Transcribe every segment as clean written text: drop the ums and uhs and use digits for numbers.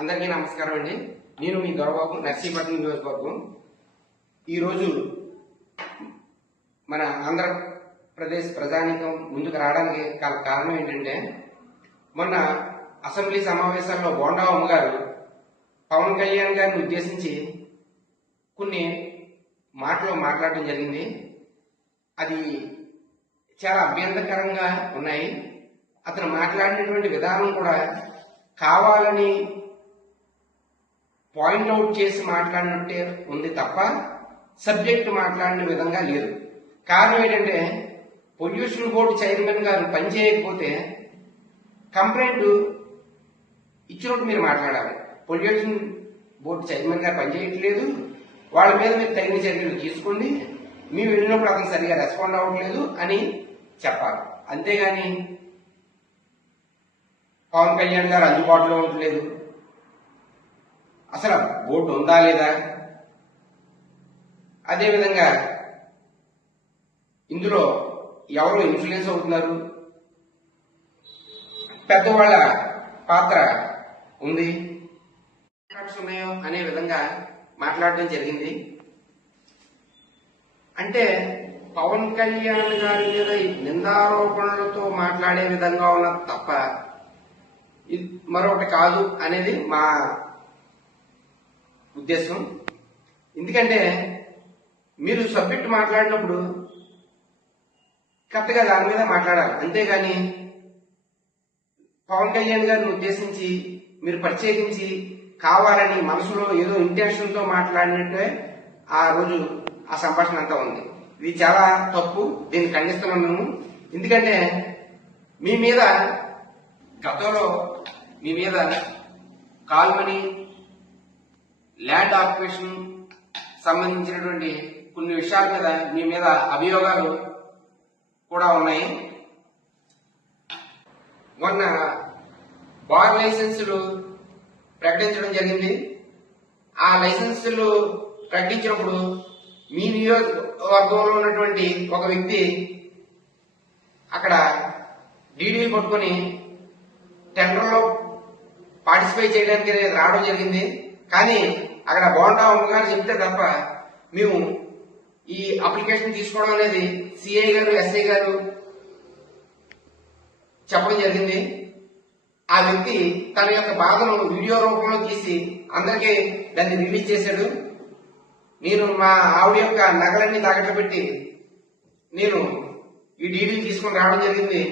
అందరికీ నమస్కారం అండి. నేను మీ దొరబాబు, నర్సీపట్నం నియోజకవర్గం. ఈరోజు మన ఆంధ్రప్రదేశ్ ప్రజానీకం ముందుకు రావడానికి కారణం ఏంటంటే, మొన్న అసెంబ్లీ సమావేశాల్లో బోండా అమ్మ గారు పవన్ కళ్యాణ్ గారిని ఉద్దేశించి కొన్ని మాటలు మాట్లాడడం జరిగింది. అది చాలా అభ్యంతరకరంగా ఉన్నాయి. అతను మాట్లాడినటువంటి విధానం కూడా కావాలని పాయింట్అవుట్ చేసి మాట్లాడినట్టే ఉంది తప్ప సబ్జెక్ట్ మాట్లాడిన విధంగా లేదు. కారణం ఏంటంటే, పొల్యూషన్ బోర్డు చైర్మన్ గారు పనిచేయకపోతే కంప్లైంట్ ఇచ్చినట్టు మీరు మాట్లాడాలి. పొల్యూషన్ బోర్డు చైర్మన్ గారు పనిచేయట్లేదు, వాళ్ళ మీద మీరు తగిన చర్యలు తీసుకోండి, మేము వెళ్ళినప్పుడు అతను సరిగా రెస్పాండ్ అవ్వట్లేదు అని చెప్పాలి. అంతేగాని పవన్ కళ్యాణ్ గారు అందుబాటులో ఉండలేదు, అసలు బోర్డు ఉందా లేదా, అదేవిధంగా ఇందులో ఎవరు ఇన్ఫ్లుయెన్స్ అవుతున్నారు, పెద్దవాళ్ల పాత్ర ఉంది ఉన్నాయో అనే విధంగా మాట్లాడడం జరిగింది. అంటే పవన్ కళ్యాణ్ గారి మీద నిందారోపణలతో మాట్లాడే విధంగా ఉన్న తప్ప మరొకటి కాదు అనేది మా ఉద్దేశం. ఎందుకంటే మీరు సబ్జెక్ట్ మాట్లాడినప్పుడు కరెక్ట్గా దాని మీద మాట్లాడాలి. అంతేగాని పవన్ కళ్యాణ్ గారిని ఉద్దేశించి మీరు ప్రత్యేకించి కావాలని మనసులో ఏదో ఇంటెన్షన్తో మాట్లాడినట్టే ఆ రోజు ఆ సంభాషణ అంతా ఉంది. ఇది చాలా తప్పు, దీన్ని ఖండిస్తున్నాం మేము. ఎందుకంటే మీ మీద గతంలో మీ మీద కాల్మనీ ల్యాండ్ ఆక్యుపేషన్ సంబంధించినటువంటి కొన్ని విషయాల మీద మీ మీద అభియోగాలు కూడా ఉన్నాయి. మొన్న బార్ లైసెన్సులు ప్రకటించడం జరిగింది. ఆ లైసెన్సులు ప్రకటించినప్పుడు మీ నియోజకవర్గంలో ఉన్నటువంటి ఒక వ్యక్తి అక్కడ డీడీలు పట్టుకొని టెండర్లో పార్టిసిపేట్ చేయడానికి రావడం జరిగింది. కానీ అక్కడ బోండా అమ్మగారు చెప్తే తప్ప మేము ఈ అప్లికేషన్ తీసుకోవడం అనేది సిఐ గారు, ఎస్ఐ గారు చెప్పడం జరిగింది. ఆ వ్యక్తి తన యొక్క బాధను వీడియో రూపంలో తీసి అందరికీ దాన్ని రిలీజ్ చేశాడు. నేను మా ఆవిడ యొక్క నగలన్నీ తాకట్టు పెట్టి నేను ఈ డీడీలు తీసుకుని రావడం జరిగింది.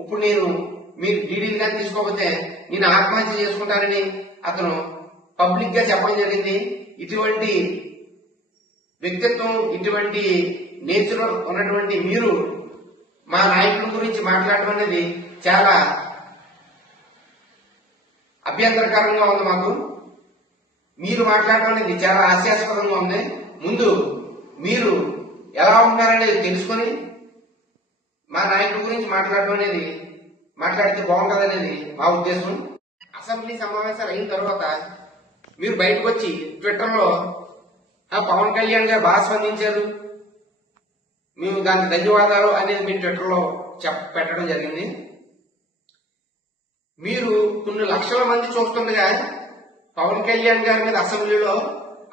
ఇప్పుడు నేను మీరు డీడీలు కానీ తీసుకోకపోతే నేను ఆత్మహత్య చేసుకుంటానని అతను పబ్లిక్ గా చెప్పడం జరిగింది. ఇటువంటి వ్యక్తిత్వం, ఇటువంటి నేచర్ ఉన్నటువంటి మీరు మా నాయకుల గురించి మాట్లాడడం అనేది చాలా అభ్యంతరకరంగా ఉంది. మాకు మీరు మాట్లాడడం అనేది చాలా హాస్యాస్పదంగా ఉంది. ముందు మీరు ఎలా ఉంటారనేది తెలుసుకొని మా నాయకుల గురించి మాట్లాడడం అనేది మాట్లాడితే బాగుంటుంది అనేది మా ఉద్దేశం. అసెంబ్లీ సమావేశాలు అయిన తర్వాత మీరు బయటకు వచ్చి ట్విట్టర్లో పవన్ కళ్యాణ్ గారు బాగా స్పందించారు, మేము దానికి ధన్యవాదాలు అనేది మీ ట్విట్టర్లో పెట్టడం జరిగింది. మీరు కొన్ని లక్షల మంది చూస్తుండగా పవన్ కళ్యాణ్ గారి మీద అసెంబ్లీలో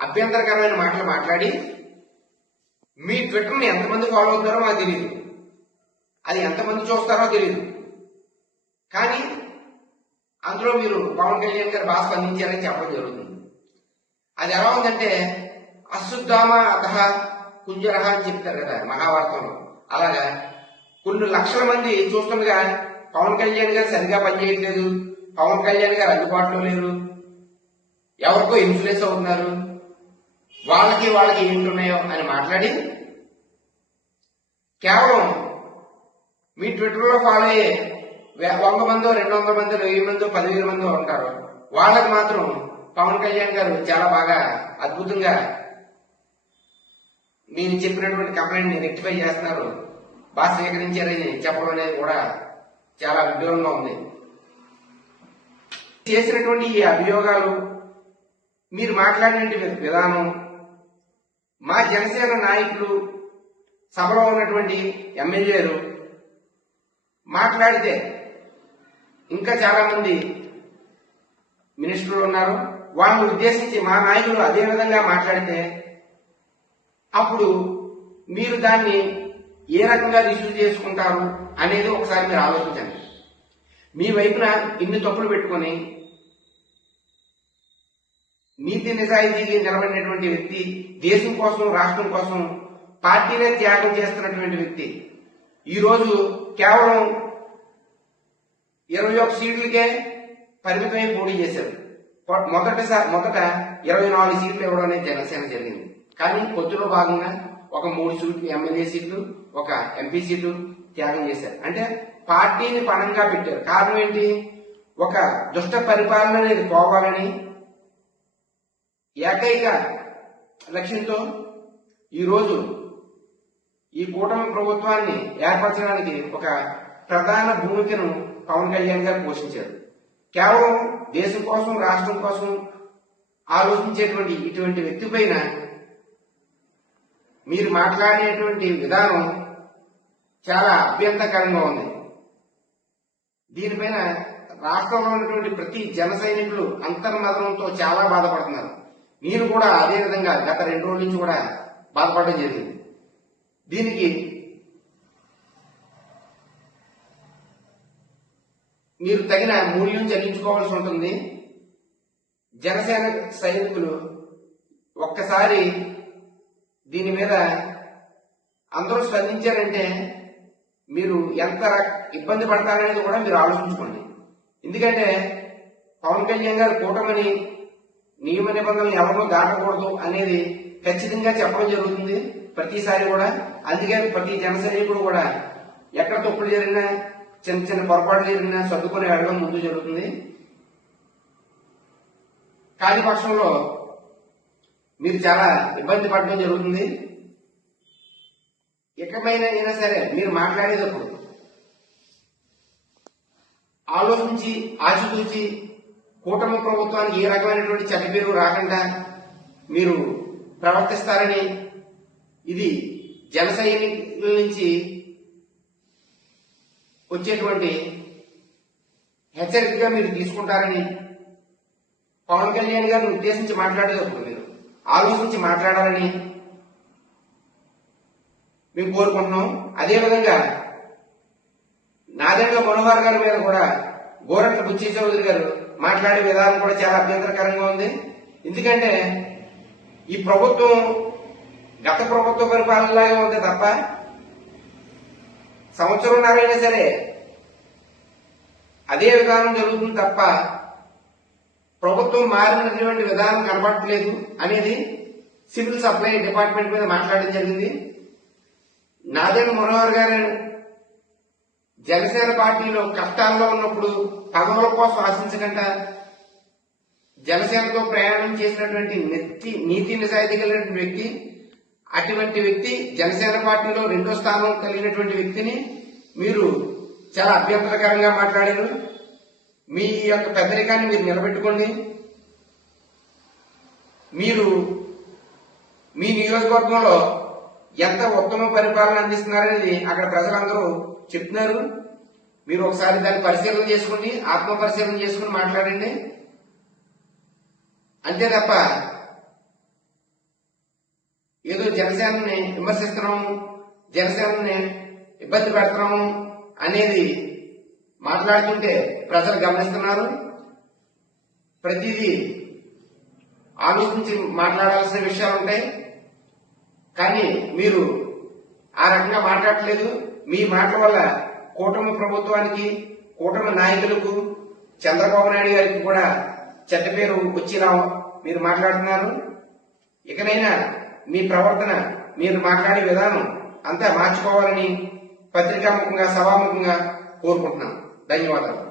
అభ్యంతరకరమైన మాటలు మాట్లాడి మీ ట్విట్టర్ని ఎంతమంది ఫాలో అవుతారో మాకు తెలియదు, అది ఎంతమంది చూస్తారో తెలియదు. కానీ అందులో మీరు పవన్ కళ్యాణ్ గారు బాగా స్పందించారని చెప్పడం జరుగుతుంది. అది ఎలా ఉందంటే అశుద్ధామ అతహ కుంజరహ అని చెప్తారు కదా మహాభారతంలో. అలాగా కొన్ని లక్షల మంది చూస్తుండగా పవన్ కళ్యాణ్ గారు సరిగా పనిచేయట్లేదు, పవన్ కళ్యాణ్ గారు అందుబాటులో లేరు, ఎవరికో ఇన్ఫ్లుయెన్స్ అవుతున్నారు, వాళ్ళకి ఏంటున్నాయో అని మాట్లాడి కేవలం మీ ట్విట్టర్లో ఫాలో అయ్యే 100 మందో 200 మందో 1000 మందో 10,000 మందో ఉంటారు. వాళ్ళకి మాత్రం పవన్ కళ్యాణ్ గారు చాలా బాగా అద్భుతంగా నేను చెప్పినటువంటి కంప్లైంట్ ని రెక్టిఫై చేస్తున్నారు, బాగా స్వీకరించారని చెప్పడం అనేది కూడా చాలా విడ్డూరంగా ఉంది. చేసినటువంటి ఈ అభియోగాలు, మీరు మాట్లాడిన విధానం, మా జనసేన నాయకులు సభలో ఉన్నటువంటి ఎమ్మెల్యేలు మాట్లాడితే ఇంకా చాలా మంది మినిస్టర్లు ఉన్నారు, వాళ్ళని ఉద్దేశించి మా నాయకులు అదే విధంగా మాట్లాడితే అప్పుడు మీరు దాన్ని ఏ రకంగా రిసీవ్ చేసుకుంటారు అనేది ఒకసారి మీరు ఆలోచించండి. మీ వైపున ఇన్ని తప్పులు పెట్టుకొని నీతి నిజాయితీకి నిలబడినటువంటి వ్యక్తి, దేశం కోసం రాష్ట్రం కోసం పార్టీనే త్యాగం చేస్తున్నటువంటి వ్యక్తి ఈరోజు కేవలం 21 సీట్లకే పరిమితమై పోటీ చేశారు. మొదట 24 సీట్లు ఇవ్వడం అనేది జనసేన జరిగింది. కానీ పొత్తులో భాగంగా ఒక 3 సీట్లు ఎమ్మెల్యే సీట్లు, ఒక ఎంపీ సీట్లు త్యాగం చేశారు. అంటే పార్టీని పణంగా పెట్టారు. కారణం ఏంటి? ఒక దుష్ట పరిపాలన అనేది పోవాలని ఏకైక లక్ష్యంతో ఈరోజు ఈ కూటమి ప్రభుత్వాన్ని ఏర్పరచడానికి ఒక ప్రధాన భూమికను పవన్ కళ్యాణ్ గారు పోషించారు. కేవలం దేశం కోసం రాష్ట్రం కోసం ఆలోచించేటువంటి ఇటువంటి వ్యక్తి పైన మీరు మాట్లాడేటువంటి విధానం చాలా అభ్యంతరకరంగా ఉంది. దీనిపైన రాష్ట్రంలో ఉన్నటువంటి ప్రతి జన సైనికులు అంతర్మదనంతో చాలా బాధపడుతున్నారు. నేను కూడా అదే విధంగా గత 2 రోజుల నుంచి కూడా బాధపడడం జరిగింది. దీనికి మీరు తగిన మూల్యం చెల్లించుకోవాల్సి ఉంటుంది. జనసేన సైనికులు ఒక్కసారి దీని మీద అందరూ స్పందించారంటే మీరు ఎంత ఇబ్బంది పడతారనేది కూడా మీరు ఆలోచించుకోండి. ఎందుకంటే పవన్ కళ్యాణ్ గారు కూటమిని నియమ నిబంధనలు ఎవరినో దాటకూడదు అనేది ఖచ్చితంగా చెప్పడం జరుగుతుంది ప్రతిసారి కూడా. అందుకే ప్రతి జన సైనికుడు కూడా ఎక్కడ తప్పులు జరిగినా, చిన్న చిన్న పొరపాట్లు జరిగినా సర్దుకుని వెళ్ళడం ముందు జరుగుతుంది. కాని పక్షంలో మీరు చాలా ఇబ్బంది పడడం జరుగుతుంది. ఇకపైన అయినా సరే మీరు మాట్లాడేటప్పుడు ఆలోచించి ఆచితూచి కూటమి ప్రభుత్వానికి ఏ రకమైనటువంటి చెడ్డ పేరు రాకుండా మీరు ప్రవర్తిస్తారని, ఇది జన సైనికుల నుంచి వచ్చేటువంటి హెచ్చరికగా మీరు తీసుకుంటారని, పవన్ కళ్యాణ్ గారిని ఉద్దేశించి మాట్లాడేటప్పుడు మీరు ఆలోచించి మాట్లాడాలని మేము కోరుకుంటున్నాం. అదేవిధంగా నాదెండ్ల మనోహర్ గారి మీద కూడా గోరంట్ల బుచ్చి చౌదరి గారు మాట్లాడే విధానం కూడా చాలా అభ్యంతరకరంగా ఉంది. ఎందుకంటే ఈ ప్రభుత్వం గత ప్రభుత్వ పరిపాలనలాగే ఉంది తప్ప సంవత్సరంన్నరైనా సరే అదే విధానం జరుగుతుంది తప్ప ప్రభుత్వం మారినటువంటి విధానం కనబడట్లేదు అనేది సివిల్ సప్లై డిపార్ట్మెంట్ మీద మాట్లాడడం జరిగింది. నాదెండ్ల మనోహర్ గారు జనసేన పార్టీలో కష్టాల్లో ఉన్నప్పుడు పదవుల కోసం ఆశించకుండా జనసేనతో ప్రయాణం చేసినటువంటి నీతి నిజాయితీ కలిగినటువంటి వ్యక్తి. అటువంటి వ్యక్తి జనసేన పార్టీలో 2వ స్థానం కలిగినటువంటి వ్యక్తిని మీరు చాలా అభ్యంతరకరంగా మాట్లాడారు. మీ యొక్క పెద్దరికాన్ని మీరు నిలబెట్టుకోండి. మీరు మీ నియోజకవర్గంలో ఎంత ఉత్తమ పరిపాలన అందిస్తున్నారనేది అక్కడ ప్రజలందరూ చెప్తున్నారు. మీరు ఒకసారి దాన్ని పరిశీలన చేసుకోండి, ఆత్మ పరిశీలన చేసుకుని మాట్లాడండి. అంతే తప్ప ఏదో జనసేనని విమర్శిస్తున్నాము, జనసేనని ఇబ్బంది పెడుతున్నాము అనేది మాట్లాడుతుంటే ప్రజలు గమనిస్తున్నారు. ప్రతిదీ ఆలోచించి మాట్లాడాల్సిన విషయాలు ఉంటాయి. కానీ మీరు ఆ రకంగా మాట్లాడట్లేదు. మీ మాటల వల్ల కూటమి ప్రభుత్వానికి, కూటమి నాయకులకు, చంద్రబాబు నాయుడు గారికి కూడా చెడ్డ పేరు వచ్చేలా మీరు మాట్లాడుతున్నారు. ఇకనైనా మీ ప్రవర్తన, మీరు మాట్లాడే విధానం అంతా మార్చుకోవాలని పత్రికాముఖంగా, సభాముఖంగా కోరుకుంటున్నాను. ధన్యవాదాలు.